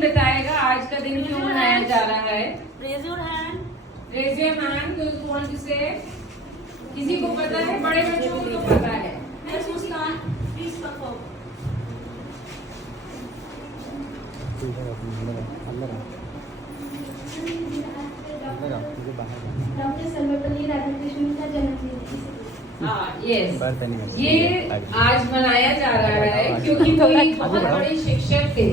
बताएगा आज का दिन क्यों मनाया जा रहा है। Raise your hand. Raise your hand. Who want to say? किसी को पता है? बड़े बच्चों को तो पता है। Next Muskan, please perform. Doctor Sarvepalli Radhakrishnan का जन्मदिन है। यस, ये आज मनाया जा रहा है क्योंकि वो एक बहुत बड़े शिक्षक थे।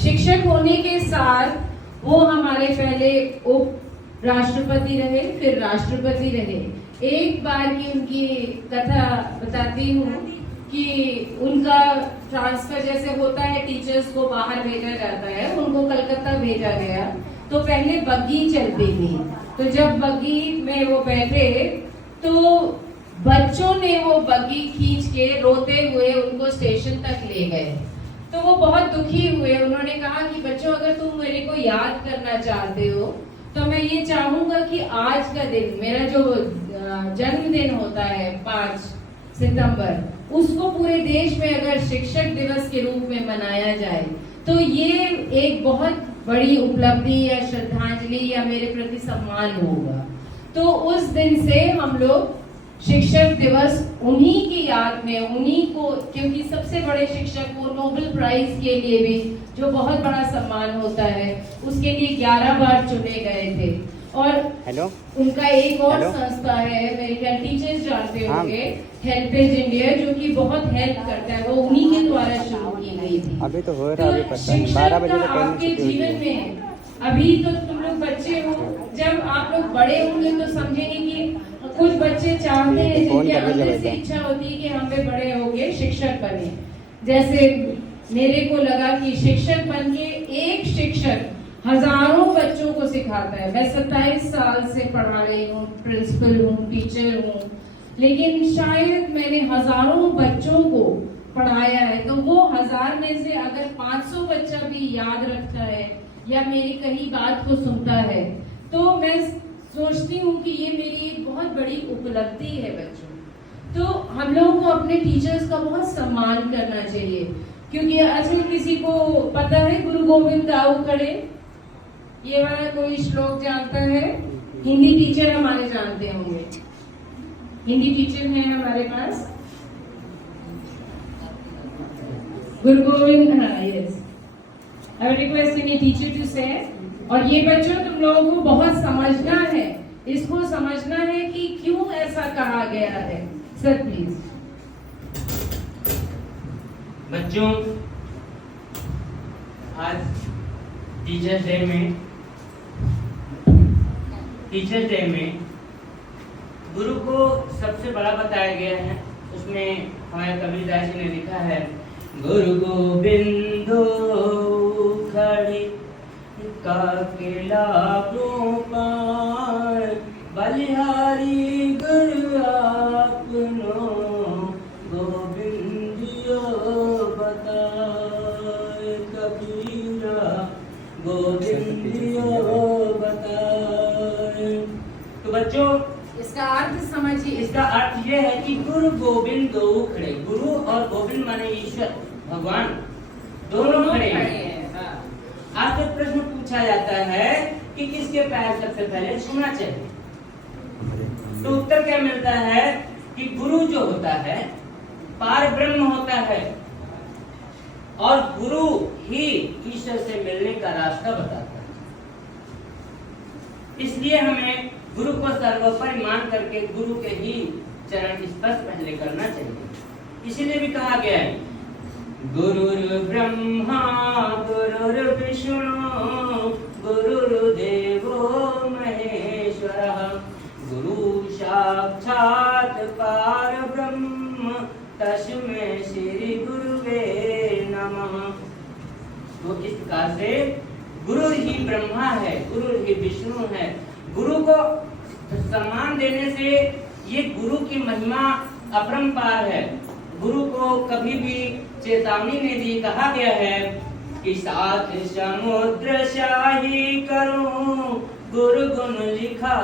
शिक्षक होने के साथ वो हमारे पहले उप राष्ट्रपति रहे, फिर राष्ट्रपति रहे। एक बार की उनकी कथा बताती हूँ कि उनका ट्रांसफर जैसे होता है, टीचर्स को बाहर भेजा जाता है, उनको कलकत्ता भेजा गया। तो पहले बग्गी चलती थी, तो जब बग्गी में वो बैठे तो बच्चों ने वो बग्गी खींच के रोते हुए उनको स्टेशन तक ले गए। तो वो बहुत दुखी हुए। उन्होंने कहा कि बच्चों, अगर तुम मेरे को याद करना चाहते हो तो मैं ये चाहूंगा कि आज का दिन, मेरा जो जन्मदिन होता है 5 सितंबर, उसको पूरे देश में अगर शिक्षक दिवस के रूप में मनाया जाए तो ये एक बहुत बड़ी उपलब्धि या श्रद्धांजलि या मेरे प्रति सम्मान होगा। तो उस दिन से हम लोग शिक्षक दिवस उन्हीं की याद में, उन्हीं को, क्योंकि सबसे बड़े शिक्षक को नोबेल प्राइज के लिए भी, जो बहुत बड़ा सम्मान होता है, उसके लिए 11 बार चुने गए थे। और उनका एक और संस्था है, मेरे ख्याल टीचर्स जानते होंगे, हेल्पेज इंडिया, जो कि बहुत हेल्प करता है, वो उन्हीं के द्वारा शुरू की गई थी। अभी तो हो रहा है, तो शिक्षक का आपके जीवन में, अभी तो तुम लोग बच्चे हो, जब आप लोग बड़े होंगे तो समझेंगे कि कुछ बच्चे चाहते हैं, जिनके अंदर से इच्छा होती है कि हम भी बड़े होके शिक्षक बने। जैसे मेरे को लगा कि शिक्षक बन के एक शिक्षक हजारों बच्चों को सिखाता है। मैं 27 साल से पढ़ा रही हूँ, प्रिंसिपल हूँ, टीचर हूँ, लेकिन शायद मैंने हजारों बच्चों को पढ़ाया है। तो वो 1000 में से अगर 500 बच्चा भी याद रखता है या मेरी कही बात को सुनता है, तो मैं सोचती हूँ कि ये मेरी एक बहुत बड़ी उपलब्धि है बच्चों। तो हम लोगों को अपने टीचर्स का बहुत सम्मान करना चाहिए, क्योंकि अच्छा, किसी को पता है गुरु गोविंद दाऊ खड़े, ये वाला कोई श्लोक जानता है? हिंदी टीचर हमारे जानते होंगे, हिंदी टीचर है हमारे पास, गुरु गोविंद, हाँ, yes. I will request any teacher to say. और ये बच्चों, तुम लोगों को बहुत समझना है, इसको समझना है कि क्यों ऐसा कहा गया है। Sir please. बच्चों, आज टीचर्स डे में गुरु को सबसे बड़ा बताया गया है। उसमें हमारे कबीरदास जी ने लिखा है, गुरु गोबिंदो खड़े काकेला गोपाल, बलिहारी गुरु आपनो, गोविंदियो बताए कबीरा, गोविंदियो बताए। तो बच्चों, इसका अर्थ समझिए। इसका अर्थ ये है कि गुरु गोविंद दो खड़े, गुरु और गोविंद माने ईश्वर भगवान, दोनों खड़े हैं। आपसे प्रश्न पूछा जाता है कि किसके पैर सबसे पहले छूना चाहिए, तो उत्तर क्या मिलता है कि गुरु जो होता है पार ब्रह्म होता है, और गुरु ही ईश्वर से मिलने का रास्ता बताता है। इसलिए हमें गुरु को सर्वोपरि मान करके गुरु के ही चरण स्पर्श पहले करना चाहिए। इसीलिए भी कहा गया है, गुरुर् ब्रह्मा गुरुर्विष्णु गुरुर्देवो महेश्वरः, गुरु साक्षात् परब्रह्म तस्मै श्री गुरुवे नमः। तो इस प्रकार से गुरु ही ब्रह्मा है, गुरु ही विष्णु है। गुरु को सम्मान देने से ये गुरु की महिमा अपरंपार है। गुरु को कभी भी चेतावनी नहीं दी। कहा गया है कि सात समुद्र शाही करूं, गुरु गुण लिखा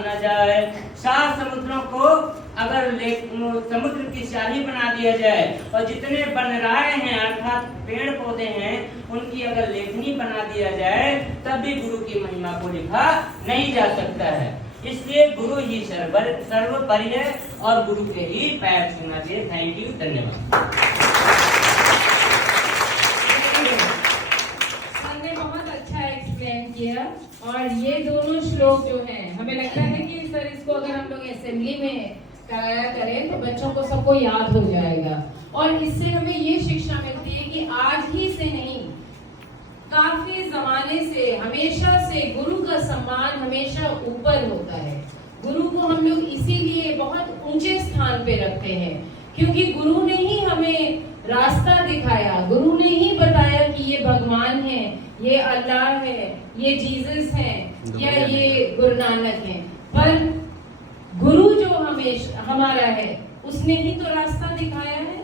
न जाए। 7 समुद्रों को अगर समुद्र की शाही बना दिया जाए और जितने बनराए हैं अर्थात पेड़ पौधे हैं उनकी अगर लेखनी बना दिया जाए तब भी गुरु की महिमा को लिखा नहीं जा सकता है। इसलिए गुरु ही सर्वोपरि है और गुरु के ही पैर छूना चाहिए। थैंक यू, धन्यवाद। सर ने बहुत अच्छा एक्सप्लेन किया और ये दोनों श्लोक जो हैं हमें लगता है कि सर इसको अगर हम लोग असेंबली में कराया करें तो बच्चों को सबको याद हो जाएगा और इससे हमें ये शिक्षा मिलती है कि आज ही से नहीं, काफी जमाने से हमेशा से गुरु का सम्मान हमेशा ऊपर होता है। गुरु को हम लोग इसीलिए बहुत ऊंचे स्थान पे रखते हैं क्योंकि गुरु ने ही हमें रास्ता दिखाया, गुरु ने ही बताया कि ये भगवान है, ये अल्लाह है, ये जीसस है या ये गुरु नानक है। पर गुरु जो हमेशा हमारा है उसने ही तो रास्ता दिखाया है।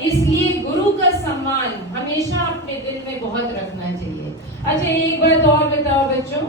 इसलिए गुरु का सम्मान हमेशा अपने दिल में बहुत रखना चाहिए। अच्छा, एक बात और बताओ बच्चों,